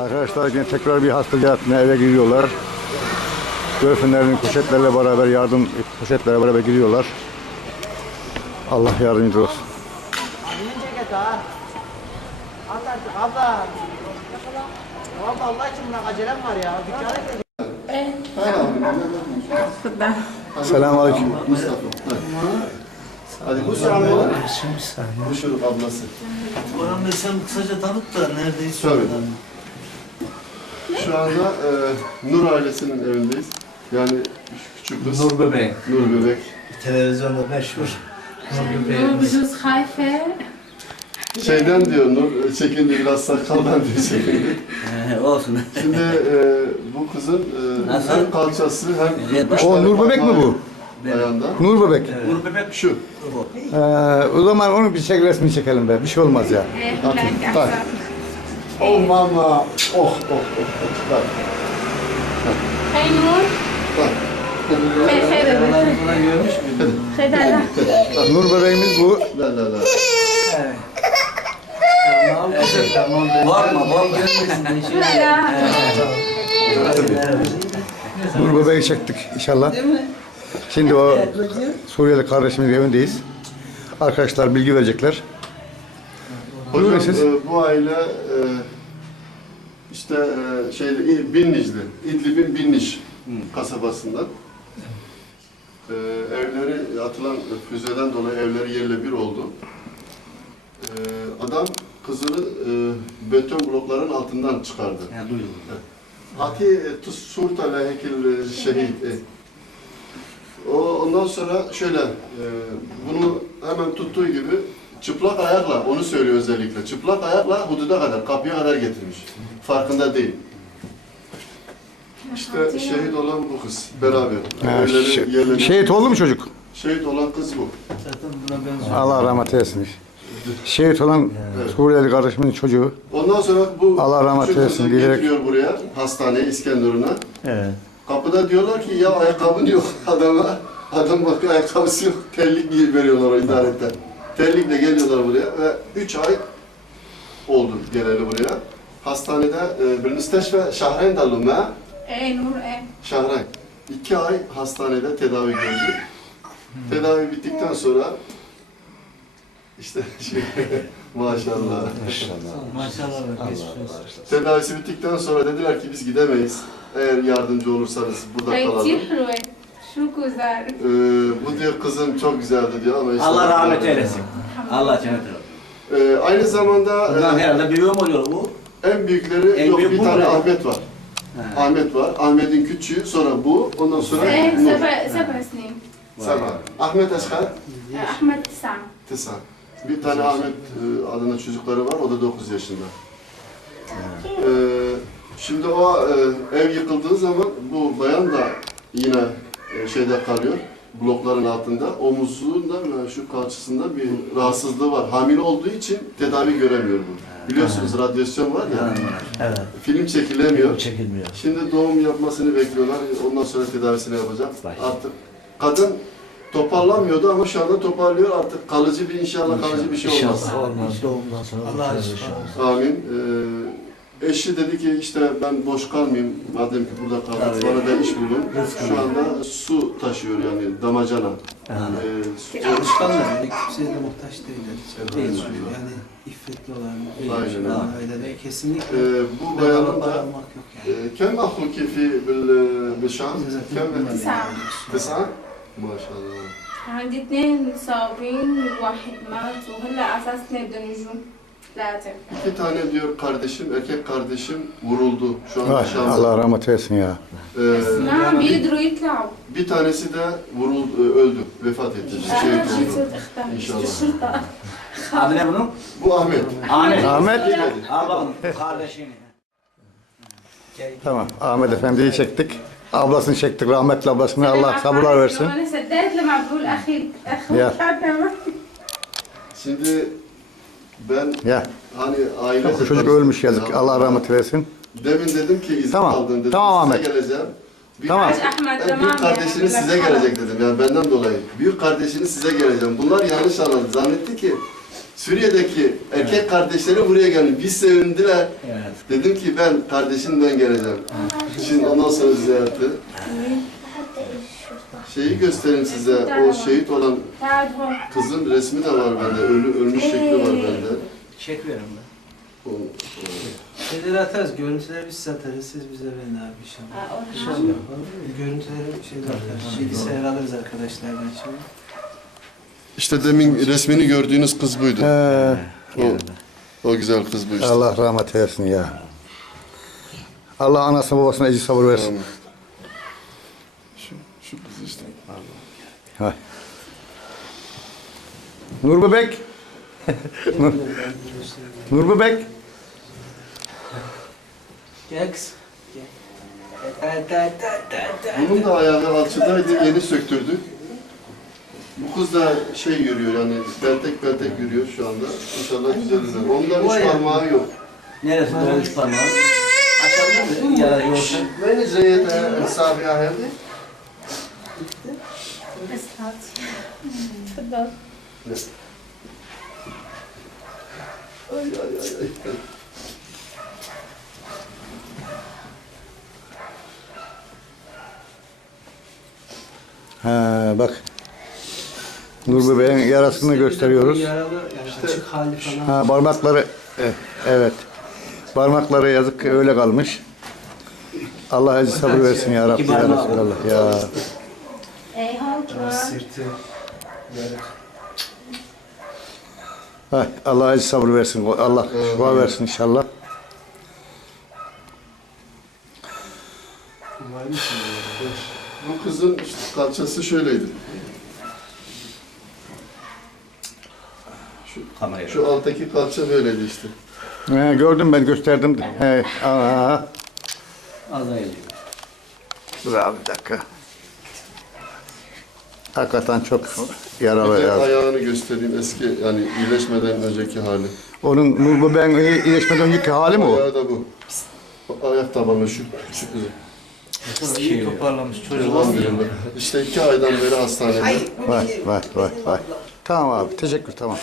Arkadaşlar yine tekrar bir hasta ziyaretine eve giriyorlar. Görfünlerinin poşetlerle beraber yardım poşetlerle beraber giriyorlar. Allah yardımcı olsun. abla. Abla Allah için buna acelem var ya. Dükkana gideceğim. Selamun Aleyküm. Mustafa. Hadi bu saniye var. Bu şu ablası. Orhan Bey sen kısaca tanıt da neredeyiz? Tabii şu anda e, Nur ailesinin evindeyiz. Yani küçük kız. Nur bebek. Nur bebek. Televizyonda meşhur. Nur bebeğimiz. Hayfe. Şeyden diyor Nur, e, çekindi biraz sakaldan diyor çekindi. olsun. Şimdi e, bu kızın e, hem kalçası hem... O Nur bebek mi bu? Ayağında. Nur bebek. Evet. Nur bebek şu. Ee, o zaman onu bir çek resmi çekelim be. Bir şey olmaz ya. Evet, Tamam. Oh valla. Oh oh, oh oh oh. Bak. Aynur. Bak. Nur bebeğimiz bu. La la la. Tamam, tamam. Varma, varma. Şuraya. Nur bebeği çektik inşallah. Şimdi o Suriyeli kardeşimizin evindeyiz. Arkadaşlar bilgi verecekler. Hocam Buyurun siz. e, bu aile e, işte e, şeyde İ- Binnic'li, İdlib'in Binnic kasabasından. E, evleri atılan füzeden dolayı evleri yerle bir oldu. E, adam kızını e, beton blokların altından çıkardı. Ya duydum. Ati tus surta lehekil şehit. e. O ondan sonra şöyle e, bunu hemen tuttuğu gibi çıplak ayakla onu söylüyor özellikle. Çıplak ayakla hududa kadar kapıya kadar getirmiş. Farkında değil. İşte şehit olan bu kız beraber. Yerleri- şehit oldu mu çocuk? Şehit olan kız bu. Zaten buna benziyor. Allah rahmet eylesin. Şehit olan Suriyeli kardeşimin çocuğu. Ondan sonra bu Allah rahmet küçük eylesin, bilerek- getiriyor buraya hastaneye İskenderun'a. Evet. Kapıda diyorlar ki ya ayakkabın yok adama. Adam bakıyor ayakkabısı yok. Terlik giy veriyorlar o idaretten. Terlikle geliyorlar buraya ve 3 ay oldu geleli buraya. Hastanede e, bir müsteşfe şahren dalume. E, nur e. Şahren. 2 ay hastanede tedavi gördü. Tedavi bittikten sonra işte şey, maşallah. Maşallah. Maşallah. Tedavisi bittikten sonra dediler ki biz gidemeyiz. Eğer yardımcı olursanız burada kalalım. Şu güzel. Ee, bu diyor kızım çok güzeldi diyor ama işte... Allah rahmet eylesin. Allah cennet eylesin. Ee, aynı zamanda... Bundan e, herhalde büyüğü oluyor bu? En büyükleri, en yok büyük bir tane. Ahmet var. He. Ahmet var. Ahmet'in küçüğü, sonra bu, ondan sonra... Ee, sefer, sefer sinin. Ahmet Eşkar. Ahmet Tisan. Tisan. Bir tane Ahmet e, adına çocukları var, o da 9 yaşında. Ee, şimdi o e, ev yıkıldığı zaman bu bayan da yine e, şeyde kalıyor. Blokların altında. Omuzunda ve şu kalçasında bir rahatsızlığı var. Hamile olduğu için tedavi göremiyor bu. Biliyorsunuz radyasyon var ya. Evet. Film çekilemiyor. Çekilmiyor. Şimdi doğum yapmasını bekliyorlar. Ondan sonra tedavisini yapacak. Baş. Artık kadın toparlanmıyordu ama şu anda toparlıyor. Artık kalıcı bir inşallah kalıcı bir şey olmaz. Olmaz. Doğumdan sonra. Allah şifa. Amin. Ee, eşi dedi ki işte ben boş kalmayayım madem ki burada kaldım. Tabii. Bana da iş bulun. Şu anda su taşıyor yani damacana. Yani. Ee, su- Çalışkanlar öyle kimseye de muhtaç değiller. Değil. Yani iffetli olan, Aynen iyi öyle. aile de kesinlikle Ee, bu bayanın bedava da almak yok yani. e, kem ahuki fi bil bişan? Kem تسعة Tisa? Maşallah. عندي اثنين مصابين وواحد مات وهلا على اساس اثنين بدهم lazım. İki tane diyor kardeşim, erkek kardeşim vuruldu şu an Ay. Allah rahmet eylesin ya. Ee, bir druidlam. Bir tanesi de vuruldu, öldü, vefat etti. Şehit. İnşallah. Adı ne bunun? Bu Ahmet. Ahmet. Ahmet. Ablam, kardeşim. Tamam, Ahmet Efendi'yi çektik. Ablasını çektik, rahmetli ablasını Allah sabırlar versin. Şimdi ben Ya. hani aile... Bu çocuk ölmüş yazık. Ya, Allah rahmet eylesin. Demin dedim ki izin Tamam. aldım dedim. Tamam size Ahmet. geleceğim. Bir, Tamam. Ahmet Yani büyük tamam kardeşiniz size gelecek dedim yani benden dolayı. Büyük kardeşiniz size geleceğim. Bunlar yanlış anladı. Zannetti ki Suriye'deki erkek kardeşleri buraya geldi. Biz sevindiler. Evet. Dedim ki ben kardeşimden geleceğim. Şimdi ondan sonra size yaptı şeyi göstereyim size. O şehit olan kızın resmi de var bende. Ölü, ölmüş şekli var bende. Çek verin ben. O, o. Şeyleri atarız. Görüntüleri biz satarız. Siz bize verin abi inşallah. Şey şey inşallah. Görüntüleri şeyde atarız. Şeyi seyrederiz arkadaşlardan şimdi. İşte demin resmini gördüğünüz kız buydu. He. O, o güzel kız bu işte. Allah rahmet eylesin ya. Allah anasına babasına ecri sabır versin. Tamam. Şu, şu işte. Hay. Nur Bebek. Nur, Nur Bebek. Gel kız. Bunun da ayağı alçıdaydı, yeni söktürdük. Bu kız da şey yürüyor yani beltek beltek yürüyor şu anda. İnşallah güzel olur. Onda üç parmağı yok. Neresi? Böyle üç parmağı. Açabilir mi? Ya yoksa. Meine Zeyete Sabiha gitti. Esnat. Tırdan. Ay ay ay ay. Ha bak. Nur bebeğin yarasını gösteriyoruz. Yaralı, yani açık hali. Ha parmakları e, evet. Parmakları yazık öyle kalmış. Allah acı sabır versin ya Rabbi ya Resulallah ya. Eyhan Allah acı sabır versin. Allah şifa versin inşallah. Bu kızın kalçası şöyleydi. Şu, Kameraya. şu alttaki kalça böyleydi işte. He, gördüm ben gösterdim. de. He. Az ayırıyor. Dur abi bir dakika. Hakikaten çok yaralı Bir de ya. ayağını göstereyim eski yani iyileşmeden önceki hali. Onun Nur Bebek'in iyileşmeden önceki hali mi o? Ayağı da bu. Ayak tabanı şu, şu. İyi toparlamış. Elhamdülillah. İşte iki aydan beri hastanede. Vay vay vay vay. Tamam abi teşekkür tamam.